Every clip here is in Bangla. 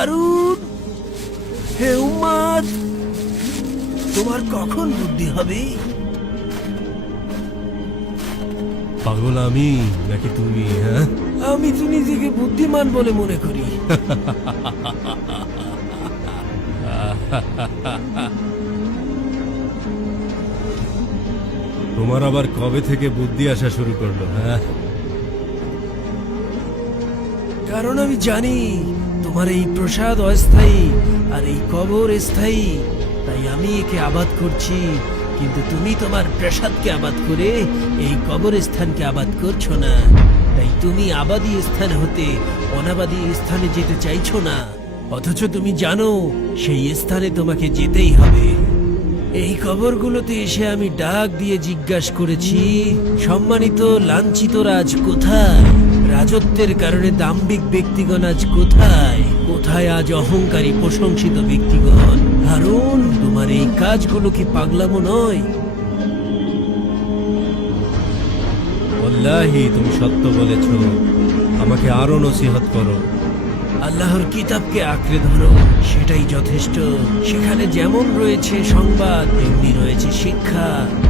হারুন, হে উম্মত, তোমার কখন বুদ্ধি হবে? পাগল আমি নাকি তুমি? হ্যাঁ, আমি তো নিজেকে বুদ্ধিমান বলে মনে করি। তোমার আবার কবে থেকে বুদ্ধি আসা শুরু করলো? হ্যাঁ, কারণ আমি জানি তোমার এই প্রসাদ অস্থায়ী আর এই কবর স্থায়ী, তাই আমি একে আবাদ করছি। কিন্তু তুমি তোমার প্রসাদকে আবাদ করে এই কবর স্থানকে আবাদ করছো না। তাই তুমি আবাদী স্থান হতে অনাবাদী স্থানে যেতে চাইছো না, অথচ তুমি জানো সেই স্থানে তোমাকে যেতেই হবে। এই কবরগুলোতে এসে আমি ডাক দিয়ে জিজ্ঞাসা করেছি, সম্মানিত লাঞ্ছিতরা আজ কোথায়? রাজত্বের কারণে দাম্ভিক ব্যক্তিগণ আজ কোথায়? কোথায় আজ অহংকারী প্রশংসিত ব্যক্তিগণ? হারুন, তোমার এই কাজগুলো কি পাগলামো নয়? ওয়াল্লাহি তুমি সত্য বলেছ। আমাকে আরো নসিহত করো। আল্লাহর কিতাবকে আঁকড়ে ধরো, সেটাই যথেষ্ট। সেখানে যেমন রয়েছে সংবাদ, তেমনি রয়েছে শিক্ষা।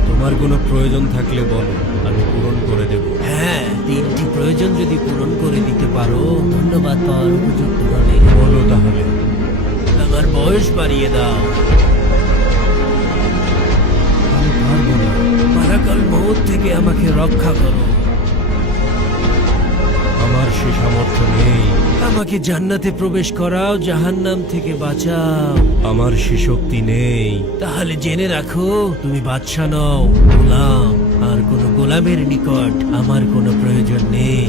তোমার কোনো প্রয়োজন থাকলে বলো, আমি পূরণ করে দেব। হ্যাঁ, 3টি প্রয়োজন যদি পূরণ করে দিতে পারো ধন্যবাদ পাওয়ার উপযুক্ত হবে। বলো তাহলে। আমার বয়স বাড়িয়ে দাও। আমি পারবো না। মালাকাল মউত থেকে আমাকে রক্ষা করো। আমার সে সামর্থ্য নেই। আমাকে জান্নাতে প্রবেশ করাও, জাহান্নাম থেকে বাঁচাও। আমার সে শক্তি নেই। তাহলে জেনে রাখো, তুমি বাদশা নও, গোলাম। আর কোনো গোলামের নিকট আমার কোনো প্রয়োজন নেই।